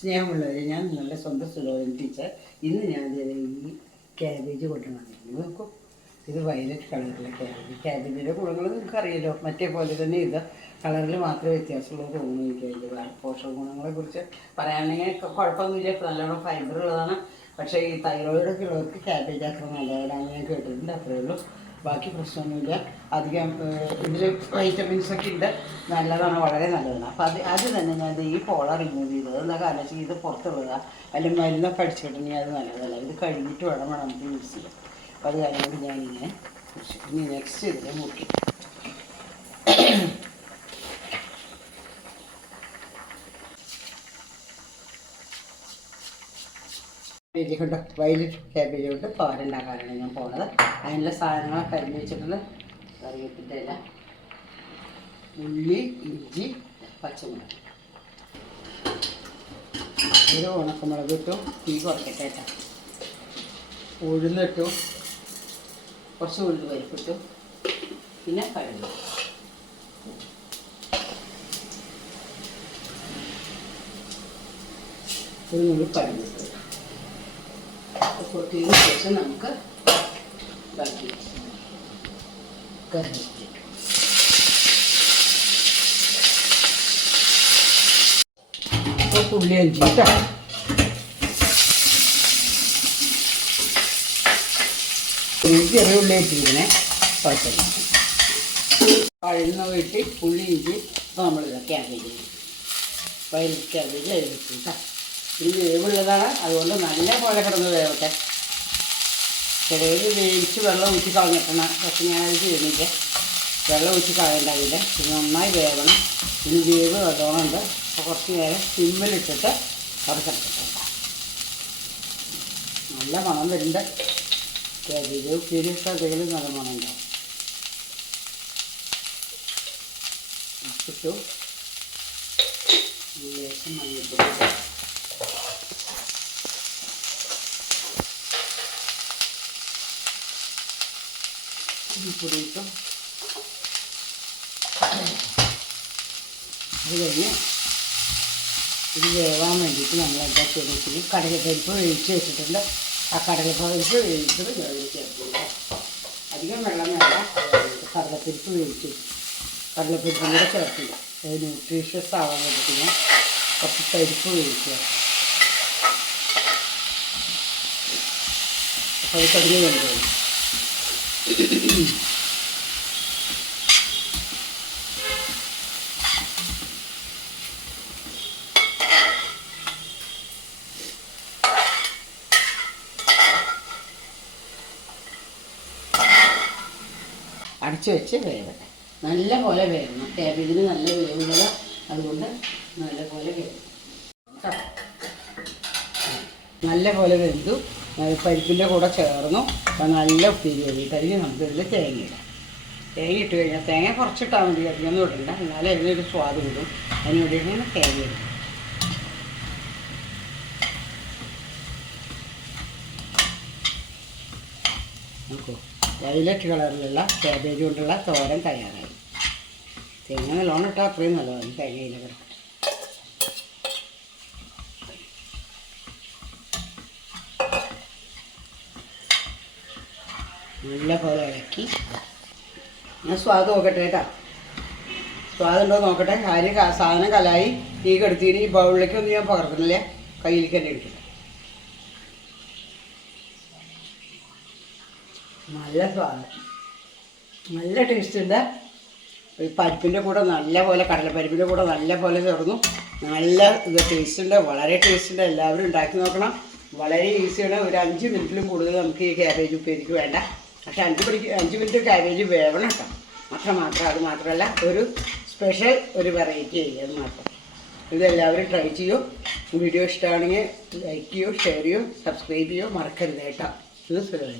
സ്നേഹമുള്ളവരെ ഞാൻ നിങ്ങളുടെ സ്വന്തം സുലോചന ടീച്ചർ ഇന്ന് ഞാൻ ഈ ക്യാബേജ് കൊണ്ടുവന്നിരിക്കുന്നു. നോക്കൂ ഇത് വയലറ്റ് കളറിലെ ക്യാബേജ് ക്യാബേജിന്റെ ഗുണങ്ങൾ നിങ്ങൾക്ക് അറിയാലോ മറ്റേ പോലെ തന്നെ ഇത് കളറിൽ മാത്രമേ വ്യത്യാസമുള്ളൂ തോന്നുന്നു എനിക്ക് അതിന്റെ പോഷക ഗുണങ്ങളെക്കുറിച്ച് പറയുകയാണെങ്കിൽ കുഴപ്പമൊന്നുമില്ല. നല്ലോണം ഫൈബർ ഉള്ളതാണ്. പക്ഷേ ഈ തൈറോയിഡൊക്കെ ഉള്ളവർക്ക് ക്യാബേജ് അത്ര നല്ലതാണ് ഞാൻ കേട്ടിട്ടുണ്ട്. അത്രയേ ഉള്ളൂ. ബാക്കി പ്രശ്നമൊന്നുമില്ല. അധികം ഇതിൽ വൈറ്റമിൻസ് ഒക്കെ ഉണ്ട്. നല്ലതാണ് വളരെ നല്ലതാണ്. അപ്പോൾ അത് അത് തന്നെ ഞാൻ ഈ പോള റിമൂവ് ചെയ്തത്. എന്താ കാരണം വെച്ചാൽ ഇത് പുറത്തുള്ളത് അല്ലെങ്കിൽ മരുന്നൊക്കെ അടിച്ചിട്ടുണ്ടെങ്കിൽ അത് നല്ലതല്ല. ഇത് കഴിഞ്ഞിട്ട് വേണം വേണം നമുക്ക് യൂസ് ചെയ്യാം അപ്പോൾ അത് കാരണം ഞാനിങ്ങനെ ഇനി നെക്സ്റ്റ് ഇതിൽ മുറിക്കും ക്യാബേജ് കൊണ്ട് വൈലറ്റ് ക്യാബേജ് കൊണ്ട് തോരണ്ടാക്കാനാണ് ഞാൻ പോണത്. അതിനുള്ള സാധനങ്ങളൊക്കെ അരിഞ്ഞ് വെച്ചിട്ടുണ്ട് കറിവേപ്പിന്റെ ഇല ഉള്ളി ഇഞ്ചി പച്ചമുളക്. ഒരു ഉണക്കമുളക് ഇട്ടു തീ കുറയ്ക്കട്ടെ കേട്ടോ. ഉഴുന്നിട്ടു കുറച്ച് ഉഴുന്ന് പരിപ്പിട്ടു പിന്നെ കഴുകി ഒരു നുള്ളി കഴുകിട്ടു പൊട്ടിയതിന് ശേഷം നമുക്ക് ബാക്കി കറി ഇപ്പോൾ പുള്ളി അഞ്ചി കേട്ടോ ചെറിയ ഉള്ളി ഇട്ടിരിക്കണേ കുഴപ്പമില്ല. പഴുന്ന വീട്ടിൽ പുള്ളി ഇഞ്ചി ക്യാബേജ് വയലറ്റ് ക്യാബേജ് അതിൽ വെച്ചു കേട്ടോ ഇത് വേവുള്ളതാണ് അതുകൊണ്ട് നല്ല പോലെ കിടന്ന് വേവട്ടെ. ചിലവർ വേവിച്ച് വെള്ളം ഊറ്റി കളഞ്ഞിട്ടാണ്. പക്ഷെ ഞാനത് ചെയ്യുന്നില്ല. വെള്ളം ഊറ്റി കളയേണ്ടാവില്ല ഇത് നന്നായി വേവണം. ഇനി വേവ് വെള്ളമുണ്ട് അപ്പോൾ കുറച്ച് നേരം സിമ്മിലിട്ടിട്ട് അവിടെ നല്ല മണം വരുന്നുണ്ട്. ചെറിയ ഉപ്പേരിയൊക്കെ എന്തെങ്കിലും നല്ല മണം ഉണ്ടാവും. ഇട്ടു ലേശം മഞ്ഞപ്പൊടി പൊടി ഇട്ടു. അത് കഴിഞ്ഞ് ഇത് വേവാൻ വേണ്ടിയിട്ട് നമ്മൾ എന്താ ചെയ്തിട്ട് കടലപ്പരിപ്പ് വേവിച്ച് വെച്ചിട്ടുണ്ട്. ആ കടലപ്പരിപ്പ് വേവിച്ചത് വേവിച്ച് ചേർത്തില്ല അധികം വെള്ളം വേണ്ട കടലപ്പരിപ്പ് വേവിച്ച്. വെച്ചു കടലപ്പരിപ്പും കൂടെ ചേർത്തില്ല അത് ന്യൂട്രീഷ്യസ് ആവാൻ വേണ്ടിയിട്ട് ഞാൻ കുറച്ച് പരിപ്പ് വേവിച്ച്. അപ്പോൾ അത് കടിഞ്ഞ് കൊണ്ടുപോയി അടച്ചു വെച്ച് വേവട്ടെ. നല്ല പോലെ വേവണം ക്യാബേജിന് നല്ല വേവുള്ളത് അതുകൊണ്ട് നല്ല പോലെ വേവണം. നല്ല പോലെ വെന്തു. പരിപ്പിന്റെ കൂടെ ചേർന്നു. അപ്പോൾ നല്ല ഉപ്പേരി വേവിയിട്ട് അതിന് നമുക്ക് ഇതിൽ തേങ്ങ ഇടാം. തേങ്ങ ഇട്ട് കഴിഞ്ഞാൽ തേങ്ങ കുറച്ചിട്ടാൽ മതി അധികമൊന്നും ഇടണ്ട. എന്നാലും അതിനൊരു സ്വാദ് കിട്ടും അതിന് വേണ്ടിയിട്ടാണ് തേങ്ങ ഇടും. നോക്കൂ വയലറ്റ് കളറിലുള്ള ക്യാബേജ് കൊണ്ടുള്ള തോരൻ തയ്യാറായി. തേങ്ങ നല്ലോണം ഇട്ടാൽ അത്രയും നല്ലതാണ് തേങ്ങയിലൊക്കെ നല്ല പോലെ ഇളക്കി. ഞാൻ സ്വാദ് നോക്കട്ടെ കേട്ടോ. സ്വാദുണ്ടോ നോക്കട്ടെ. ആര് സാധനം കലായി. ഈ കെടുത്തിന് ഈ ബൗളിലേക്ക് ബൗളിലേക്കൊന്നും ഞാൻ പകർത്തുന്നില്ല? കയ്യിലേക്ക് തന്നെ എടുക്കും നല്ല സ്വാദ്. നല്ല ടേസ്റ്റ് ഉണ്ട്. ഈ പരിപ്പിന്റെ കൂടെ നല്ല പോലെ കടലപ്പരിപ്പിന്റെ കൂടെ നല്ല പോലെ ചേർന്നു. നല്ല ഇത് ടേസ്റ്റ് ഉണ്ട്. വളരെ ടേസ്റ്റ് ഉണ്ട്. എല്ലാവരും ഉണ്ടാക്കി നോക്കണം. വളരെ ഈസിയാണ് ഒരു അഞ്ച് മിനിറ്റിലും കൂടുതൽ നമുക്ക് ഈ ക്യാബേജ് ഉപ്പേരിക്ക് വേണ്ട. പക്ഷേ അഞ്ച് മണിക്ക് അഞ്ച് മിനിറ്റ് കാബേജ് വേവണം കേട്ടോ. അത്ര മാത്രം അത് മാത്രമല്ല ഒരു സ്പെഷ്യൽ ഒരു വെറൈറ്റി അത് മാത്രം. ഇതെല്ലാവരും ട്രൈ ചെയ്യൂ. വീഡിയോ ഇഷ്ടമാണെങ്കിൽ ലൈക്ക് ചെയ്യൂ ഷെയർ ചെയ്യൂ സബ്സ്ക്രൈബ് ചെയ്യൂ. മറക്കരുത് കേട്ടോ. ഇത് സുലഭ